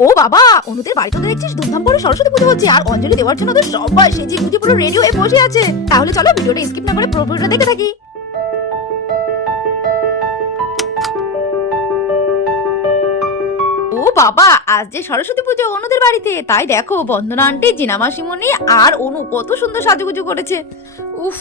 ও বাবা, অনুদের বাড়িতে তো দেখছিস ধুমধাম করে সরস্বতী পুজো হচ্ছে, আর অঞ্জলি দেওয়ার জন্য তো সবাই সেজে গুজে পুরো রেডি হয়ে বসে আছে। তাহলে চলো ভিডিওটা স্কিপ না করে পুরো ভিডিওটা দেখতে থাকি। ও বাবা, আজ যে সরস্বতী পুজো অনুদের বাড়িতে, তাই দেখো বন্দনা আন্টি, জিনা মাসিমণি আর অনু কত সুন্দর সাজুগুজু করেছে। উফ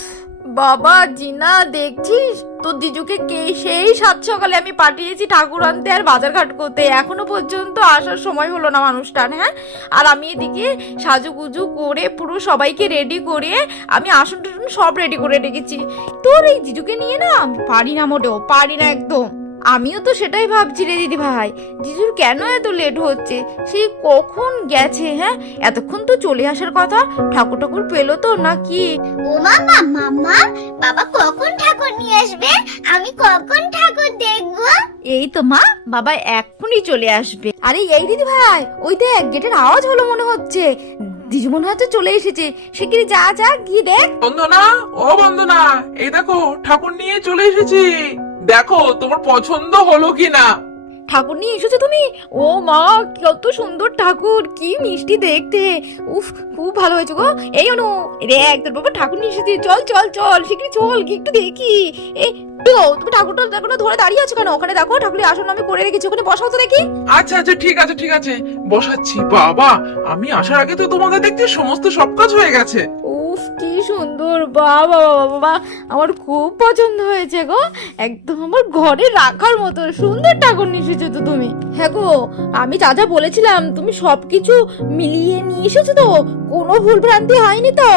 বাবা, জিনা দেখছিস তোর জিজুকে সেই সাত সকালে আমি পাঠিয়েছি ঠাকুর আনতে আর বাজারঘাট করতে, এখনো পর্যন্ত আসার সময় হলো না মানুষটার। হ্যাঁ, আর আমি এদিকে সাজুগুজু করে পুরো সবাইকে রেডি করে আমি আসন টাসন সব রেডি করে রেখেছি। তোর এই জিজুকে নিয়ে না পারি না, মোটেও পারি না একদম। আমিও তো সেটাই ভাবছি রে দিদি ভাই, জিজুর কেন এত লেট হচ্ছে, সেই কখন গেছে? হ্যাঁ, এতক্ষণ তো চলে আসার কথা, ঠাকুর ঠাকুর পেলো তো নাকি? ও মামা, মামা বাবা কখন ঠাকুর নিয়ে আসবে? আমি কখন ঠাকুর দেখবো? এই তো মা, বাবা এক্ষুনি চলে আসবে। আরে এই দিদি ভাই, ওই দেখ গেটের আওয়াজ হলো মনে হচ্ছে, জিজু মনে হচ্ছে চলে এসেছে। শিগগিরই যা যা গিয়ে দেখ। বন্দনা, ও বন্দনা, এই দেখো ঠাকুর নিয়ে চলে এসেছি। দেখো তোমার পছন্দ হলো কিনা। ঠাকুর নিয়ে এসেছো তুমি? ও মা, কত সুন্দর ঠাকুর, কি মিষ্টি দেখতে। উফ, খুব ভালো হয়েছে গো। এই অনু, দেখ তোর বাবা ঠাকুর নিয়ে এসেছে, চল চল চল শিগগিরই চল, কি একটু দেখি। এই তুমি ঠাকুরটা দেখো না, ধরে দাঁড়িয়ে আছো কেন? ওখানে দেখো ঠাকুরের আসন আমি করে রেখেছি, ওখানে বসাও তো দেখি। আচ্ছা আচ্ছা, ঠিক আছে ঠিক আছে, বসাচ্ছি। বাবা, আমি আসার আগে তো তোমাদের দেখছি সমস্ত সব কাজ হয়ে গেছে। উফ, কি সুন্দর, বাবা বাবা বাবা, আমার খুব পছন্দ হয়েছে গো, একদম আমার ঘরে রাখার মতো সুন্দর ঠাকুর নিয়ে এসেছো তো তুমি। হ্যাঁ গো, আমি যা যা বলেছিলাম তুমি সবকিছু মিলিয়ে নিয়ে এসেছো তো? কোনো ভুল ভ্রান্তি হয়নি তো?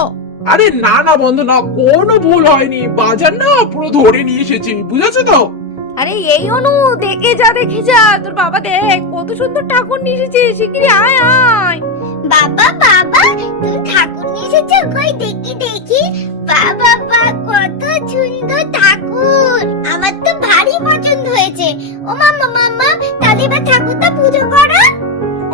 আরে না না বন্দনা, কোনো ভুল হয়নি, বাজার না পুরো ধরে নিয়ে এসেছি, বুঝেছো তো? আরে এই অনু, দেখে যা দেখে যা, তোর বাবা দেখ কত সুন্দর ঠাকুর নিয়ে এসেছে, শিগগিরই আয় আয়। বাবা বাবা, তুমি ঠাকুর নিয়ে এসেছো? কই দেখি দেখি। বাবা বা কত সুন্দর ঠাকুর, আমার তো ভারী পছন্দ হয়েছে। ও মামা, মামা তাহলে এবার ঠাকুরটা পুজো করো।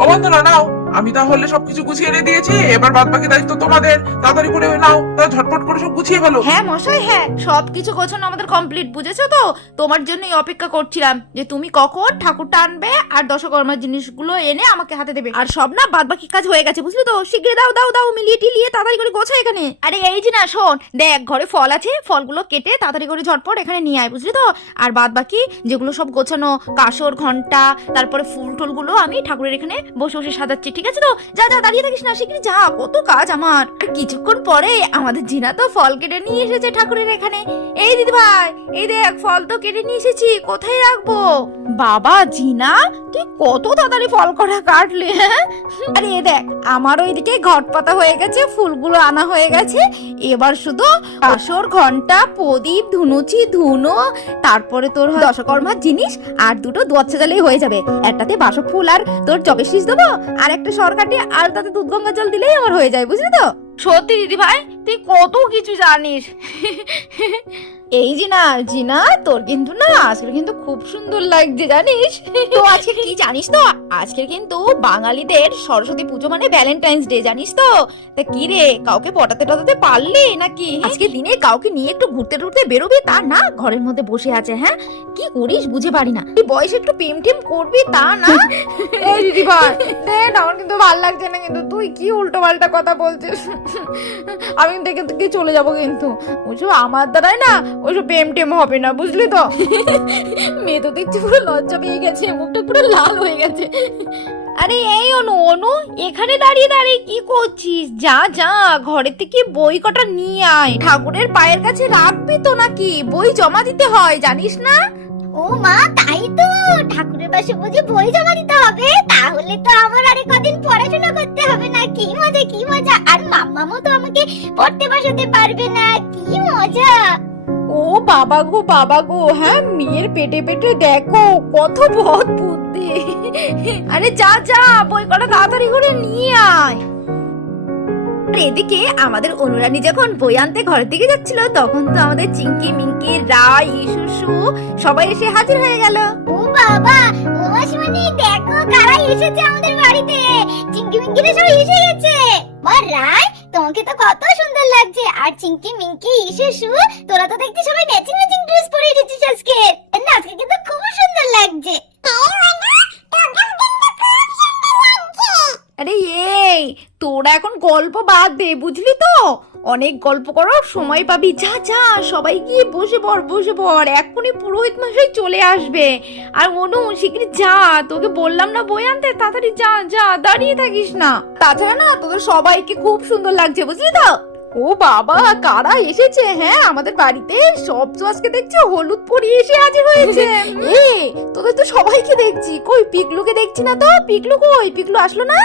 ও বন্দনা, নাও, আমি তাহলে সবকিছু গুছিয়ে এনে দিয়েছি, এবার বাদ বাকি দায়িত্ব তোমাদের। তাড়াতাড়ি করে নাও, তা ঝটপট করে সব গুছিয়ে ফেলো। হ্যাঁ মশাই, হ্যাঁ সবকিছু গোছানো আমাদের কমপ্লিট, বুঝেছো তো? তোমার জন্যই অপেক্ষা করছিলাম যে তুমি কখন ঠাকুরটা আনবে আর দশকর্মার জিনিসগুলো এনে আমাকে হাতে দেবে। আর সব না বাদ বাকি কাজ হয়ে গেছে, বুঝলি তো? শীঘ্রই দাও দাও দাও, মিলিয়ে টিলিয়ে তাড়াতাড়ি করে গোছা এখানে। আরে এই যে না, শোন, দেখ ঘরে ফল আছে, ফলগুলো কেটে তাড়াতাড়ি করে ঝটপট এখানে নিয়ে আয়, বুঝলি তো? আর বাদ বাকি যেগুলো সব গোছানো, কাসর ঘন্টা, তারপরে ফুল টুলগুলো আমি ঠাকুরের এখানে বসে বসে সাজাচ্ছি, ঠিক আছে তো? যা যা, দাঁড়িয়ে থাকিস না, শিগগিরই যা, কত কাজ আমার। কিছুক্ষণ পরে আমাদের জিনা তো ফল কেটে নিয়ে এসেছে ঠাকুরের এখানে। এই দিদি ভাই, এই দেখ ফল তো কেটে নিয়ে এসেছি, কোথায় রাখবো? বাবা জিনা, তুই কত তাড়াতাড়ি ফল কটা কাটলে, হ্যাঁ? আরে এ দেখ, আমার ওইদিকে ঘট পাতা হয়ে গেছে, ফুলগুলো আনা হয়ে গেছে, এবার শুধু আসর ঘন্টা, প্রদীপ, ধুনুচি, ধুনো, তারপরে তোর দশকর্মার জিনিস আর দুটো দোয়াত সাজালেই হয়ে যাবে। একটাতে বাসক ফুল আর তোর জবের শীষ দেবো, আর একটা সরকাটি, আর তাতে দুধ গঙ্গা জল দিলেই আমার হয়ে যায়, বুঝলি তো? সত্যি দিদি ভাই, তুই কত কিছু জানিস। এই জিনা, জিনা তোর কিন্তু না আজকে কিন্তু খুব সুন্দর লাগছে, জানিস তো? আজকে কি জানিস তো, আজকে কিন্তু বাঙালিদের সরস্বতী পুজো মানে ভ্যালেন্টাইন্স ডে, জানিস তো? তা কি রে, কাউকে পটাতে টটাতে পারলি নাকি? আজকে দিনে কাউকে নিয়ে একটু ঘুরতে টুরতে বেরোবি, তা না ঘরের মধ্যে বসে আছে। হ্যাঁ, কি করিস বুঝে পারি না, তুই বয়সে একটু প্রেম টেম করবি, তা না? এই দিদি ভাই দেখ, আমার কিন্তু ভালো লাগছে না, কিন্তু তুই কি উল্টো পাল্টা কথা বলছিস। আমি দেখে কি চলে যাবো, কিন্তু ওইসব আমার দ্বারাই না ওইসব প্রেম টেম হবে না, বুঝলি তো? মেয়ে তো দেখছি পুরো লজ্জা পেয়ে গেছে, মুখটা পুরো লাল হয়ে গেছে। আরে এই অনু, অনু এখানে দাঁড়িয়ে দাঁড়িয়ে কি করছিস? যা যা, ঘরের থেকে বই কটা নিয়ে আয়, ঠাকুরের পায়ের কাছে রাখবি তো নাকি? বই জমা দিতে হয়, জানিস না? ও মা, তাই তো, ঠাকুরের পাশে বুঝি বই জমা দিতে হবে? তাহলে তো আমার আরে কদিন পড়াশোনা করতে হবে না। কি মজা কি মজা, আর মাম্মামও তো আমাকে পড়তে বসাতে পারবে না, কি মজা। ও বাবা গো, হ্যাঁ মেয়ের পেটে পেটে দেখো কত বদ বুদ্ধি। আরে যা যা, বই কটা তাড়াতাড়ি করে নিয়ে আয়। এদিকে আমাদের অনুরানী যখন বই আনতে ঘরের দিকে যাচ্ছিল, তখন তো আমাদের চিঙ্কি মিঙ্কি, রাই, ইসুসু সবাই এসে হাজির হয়ে গেল। ও বাবা, ও মাসিমণি দেখো কারা এসেছে আমাদের বাড়িতে। চিংকি মিঙ্কিরা সবাই এসে গেছে। মা রাই, তোমাকে তো কত সুন্দর লাগছে, আর চিংকি মিঙ্কি, ইসুসু তোরা তো দেখতে সবাই ম্যাচিং ম্যাচিং ড্রেস পরে এসেছিস আজকে। না, আজকে কিন্তু খুব সুন্দর লাগছে। আরে এই তোরা এখন গল্প বাদ দে, বুঝলি তো? অনেক গল্প করার সময় পাবি। যা যা সবাই গিয়ে বসে পড়, এক্ষুনি পুরোহিত মশাই চলে আসবে। আর অনু শিগগিরই যা, তোকে বললাম না বই আনতে, তাড়াতাড়ি যা যা, দাঁড়িয়ে থাকিস না। তাছাড়া না তোদের সবাইকে খুব সুন্দর লাগছে, বুঝলি তো? ও বাবা, কারা এসেছে? হ্যাঁ, আমাদের বাড়িতে সব তো আজকে দেখছি হলুদ পরিয়ে এসে হাজির হয়েছে। এ তোদের তো সবাইকে দেখছি, কই পিকলুকে দেখছি না তো। পিকলু কই? পিকলু আসলো না?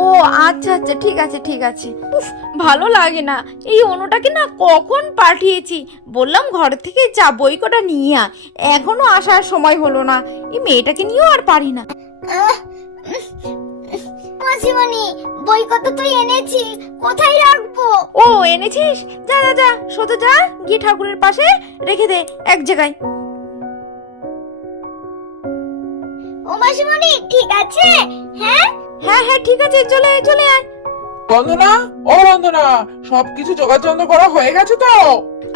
ও আচ্ছা আচ্ছা, ঠিক আছে ঠিক আছে। উফ, ভালো লাগে না। এই অনুটাকে না কখন পাঠিয়েছি, বললাম ঘর থেকে যা বই কটা নিয়ে আয়, এখনো আসার সময় হলো না। এই মেয়েটাকে নিয়েও আর পারি না। মাসিমণি, বই কত তুই এনেছি, কোথায় রাখবো? ও এনেছিস? যা যা যা, সোজা যা, গিয়ে ঠাকুরের পাশে রেখে দে এক জায়গায়। ও মাসিমণি, ঠিক আছে? হ্যাঁ হ্যাঁ হ্যাঁ ঠিক আছে, চলে আয় চলে আয়। বন্দনা, ও বন্দনা, সবকিছু জোগাড় যন্ত্র করা হয়ে গেছে তো?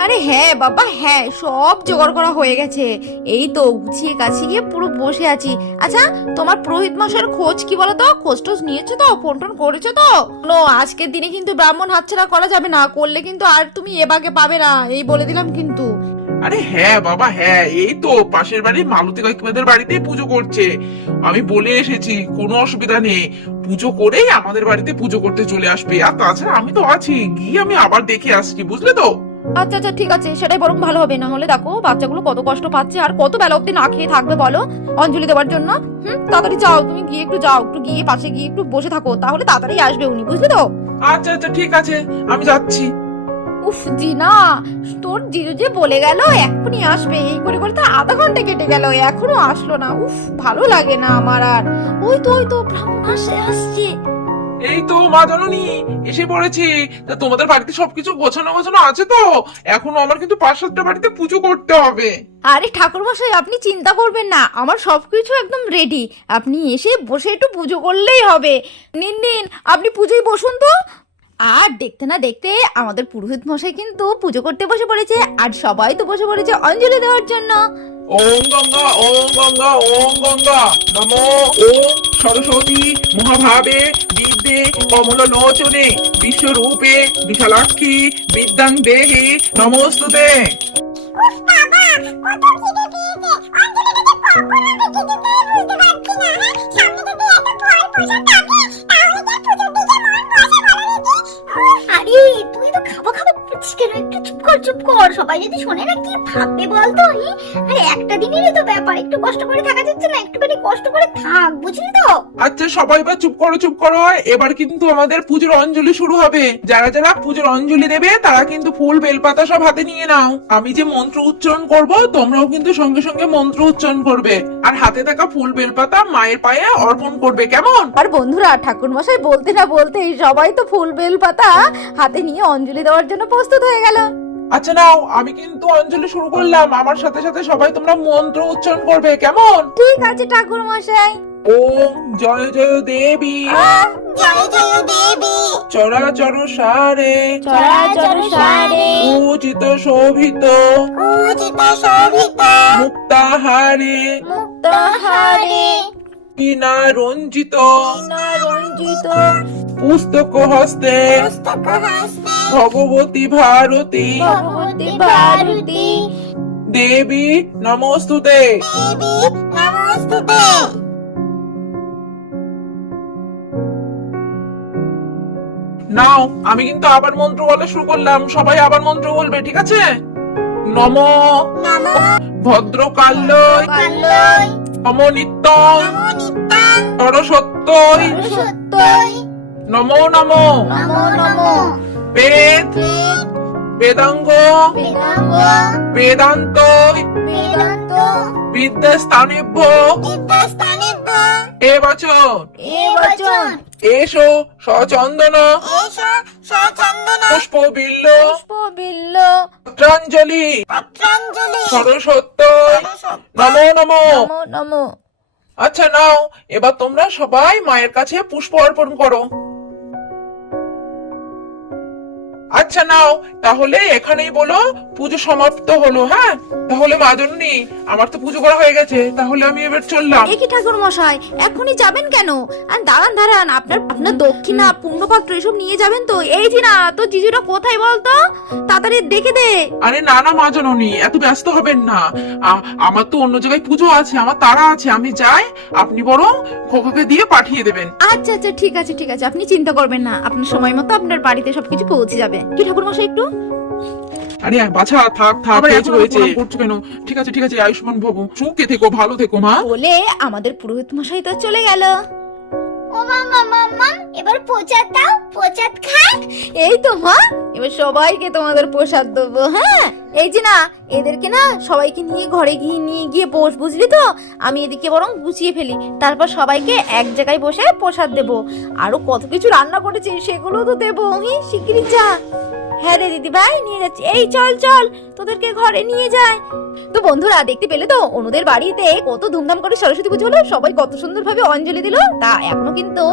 আরে হ্যাঁ বাবা, হ্যাঁ সব জোগাড় করা হয়ে গেছে। এই তো গুছিয়ে গাছিয়ে পুরো বসে আছি। আচ্ছা, তোমার পুরোহিত মশাইয়ের খোঁজ কি বলো তো? খোঁজ টোজ নিয়েছো তো? ফোন টোন করেছো তো? নো, আজকের দিনে কিন্তু ব্রাহ্মণ হাতছাড়া করা যাবে না, করলে কিন্তু আর তুমি এবাকে পাবে না, এই বলে দিলাম কিন্তু। আরে হ্যাঁ বাবা, হ্যাঁ, এই তো পাশের বাড়ির মালতী কাকিমাদের বাড়িতেই পুজো করছে। আমি বলে এসেছি, কোনো অসুবিধা নেই, পুজো করেই আমাদের বাড়িতে পুজো করতে চলে আসবে। আর তাছাড়া আমি তো আছি, গিয়ে আমি আবার দেখে আসছি, বুঝলে তো? আচ্ছা আচ্ছা ঠিক আছে, সেটাই বরং ভালো হবে। না হলে দেখো বাচ্চাগুলো কত কষ্ট পাচ্ছে, আর কত বেলা অব্দি না খেয়ে থাকবে বলো অঞ্জলি দেওয়ার জন্য। তাড়াতাড়ি যাও, তুমি গিয়ে একটু যাও, একটু গিয়ে পাশে গিয়ে একটু বসে থাকো, তাহলে তাড়াতাড়ি আসবে উনি, বুঝলি তো? আচ্ছা আচ্ছা ঠিক আছে, আমি যাচ্ছি। উফ জিনা, তোর জিজু যে বলে গেল এক্ষুনি আসবে, এই করে করে তো আধা ঘন্টা কেটে গেল, এখনো আসলো না। উফ, ভালো লাগে না আমার আর। ওই তো ব্রাহ্মণ আসছে। এই তো মা জননী, এসে পড়েছি। তা তোমাদের বাড়িতে সবকিছু গোছানো গোছানো আছে তো? এখনো আমার কিন্তু 5-7টা বাড়িতে পুজো করতে হবে। আরে ঠাকুর মশাই, আপনি চিন্তা করবেন না, আমার সবকিছু একদম রেডি। আপনি এসে বসে একটু পুজো করলেই হবে। নিন নিন, আপনি পুজোয় বসুন তো। আর দেখতে না দেখতে আমাদের পুরোহিত মশাই কিন্তু পুজো করতে বসে পড়েছে, আর সবাই তো বসে পড়েছে অঞ্জলি দেওয়ার জন্য। ওম গঙ্গা ওম গঙ্গা ওম গঙ্গা নমো ওম সরস্বতী মহাভাবে বিদ্যে কমল লোচনে বিশ্বরূপে বিশালাক্ষী বিদ্যাং দেহি নমস্তুতে। আরে তুই তো খাবা খাবা করছিস কেন? একটু চুপ কর, সবাই যদি শোনে না কি ভাববে বলতো? আরে একটা দিনেরই তো ব্যাপার, একটু কষ্ট করে থাকা যাচ্ছে না? একটুখানি কষ্ট করে থাক, বুঝলি তো? আচ্ছা সবাই বা চুপ করো চুপ করো, এবার কিন্তু আমাদের পুজোর অঞ্জলি শুরু হবে। যারা যারা পুজোর অঞ্জলি দেবে তারা কিন্তু ফুল বেলপাতা সব হাতে নিয়ে নাও। আমি যে মন্ত্র উচ্চারণ করব, তোমরাও কিন্তু সঙ্গে সঙ্গে মন্ত্র উচ্চারণ করবে, আর হাতে থাকা ফুল বেলপাতা মায়ের পায়ে অর্পণ করবে, কেমন? আর বন্ধুরা, ঠাকুর মশাই বলতে না বলতেই সবাই তো ফুল বেল পাতা হাতে নিয়ে অঞ্জলি দেওয়ার জন্য প্রস্তুত হয়ে গেল। আচ্ছা নাও, আমি কিন্তু অঞ্জলি শুরু করলাম, আমার সাথে সাথে সবাই তোমরা মন্ত্র উচ্চারণ করবে, কেমন? ঠিক আছে ঠাকুর মশাই। ওম জয় জয় দেবী জয় জয় দেবী চরাচর সারে চরাচর সারে উচিত শোভিত পূজিত শোভিত মুক্তাহারে মুক্তাহারে কিনা রঞ্জিত রঞ্জিত পুস্তক হস্তে পুস্তক হস্তে ভগবতী ভারতী ভগবতী ভারতী দেবী নমস্তুতে। দেবী নমস্তুতে। নাও, আমি কিন্তু আবার মন্ত্র বলা শুরু করলাম, সবাই আবার মন্ত্র বলবে, ঠিক আছে? নম নমো ভদ্রকাল্যই কাল্যই নম নিত্যং নমো নিত্যাং সরস্বত্যই সত্যই নমো নমো নমো নমো বেদ বেদাঙ্গ বেদাঙ্গ বেদান্ত বেদান্ত বিদ্যাস্থানেভ্য বিদ্যাস্থানেভ্য এবছর এ বচন এসো সচন্দন এসো সচন্দন পুষ্পবিল্ল পুষ্পবিল্ল পত্রাঞ্জলি পত্রাঞ্জলি সরস্বত্যই নমো নমো। নমো নমো। আচ্ছা নাও, এবার তোমরা সবাই মায়ের কাছে পুষ্প অর্পণ করো। আর আচ্ছা নাও, তাহলে এখানেই বলো পুজো সমাপ্ত হলো। হ্যাঁ, তাহলে মাজন্নি আমার তো পুজো করা হয়ে গেছে, তাহলে আমি এবার চললাম। এ কি ঠাকুর মশাই, এখনই যাবেন কেন? আর দাঁড়ান দাঁড়ান, আপনার আপনার দক্ষিণা পূর্ণপাত্র এসব নিয়ে যাবেন তো? এই যে না, তো জিজুরা কোথায় বলতো? তাড়াতাড়ি দেখে দে। আরে না না মাজননি, এত ব্যস্ত হবেন না। আমার তো অন্য জায়গায় পুজো আছে, আমার তাড়া আছে, আমি যাই। আপনি বরং খোকাকে দিয়ে পাঠিয়ে দেবেন। আচ্ছা আচ্ছা, ঠিক আছে ঠিক আছে, আপনি চিন্তা করবেন না, আপনার সময় মতো আপনার বাড়িতে সবকিছু পৌঁছে যাবে। কি ঠাকুর মশাই একটু আরে বাছা, থাক থাক, হয়েছে হয়েছে, করছো কেন? ঠিক আছে ঠিক আছে, আয়ুষ্মান ভব, সুখে থেকো, ভালো থেকো মা। বলে আমাদের পুরোহিত মশাই তো চলে গেল। ও মামা, এবার প্রসাদ দাও, প্রসাদ খাই। এই তো মা, এবার সবাইকে তোমাদের প্রসাদ দেবো। হ্যাঁ, এই যে না, এদেরকে না সবাইকে নিয়ে ঘরে গিয়ে নিয়ে গিয়ে বস, বুঝলি তো? আমি এদিকে বরং গুছিয়ে ফেলি, তারপর সবাইকে এক জায়গায় বসে প্রসাদ দেবো। আরো কত কিছু রান্না করেছি, সেগুলো তো দেবো। শিগগিরই যা। হ্যাঁ রে দিদি ভাই, নিয়ে যাচ্ছি। এই চল চল, তোদেরকে ঘরে নিয়ে যায়। তো বন্ধুরা, দেখতে পেলে তো অনুদের বাড়িতে কত ধুমধাম করে সরস্বতী পুজো হলো, সবাই কত সুন্দরভাবে অঞ্জলি দিল। তা এখনো কিন্তু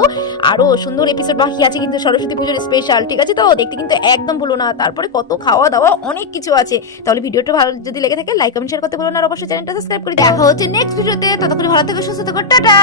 আরো সুন্দর এপিসোড বাকি আছে কিন্তু সরস্বতী পুজোর স্পেশাল, ঠিক আছে? তো দেখতে কিন্তু একদম ভুলো না। তারপরে কত খাওয়া দাওয়া, অনেক কিছু আছে। তাহলে ভিডিওটা ভালো যদি লেগে থাকে লাইক কমেন্ট শেয়ার করতে ভুলো না, আর অবশ্যই চ্যানেলটা সাবস্ক্রাইব করে দেখা হচ্ছে নেক্সট ভিডিওতে। ততক্ষণ ভালো থেকো, সুস্থ থেকো, টাটা।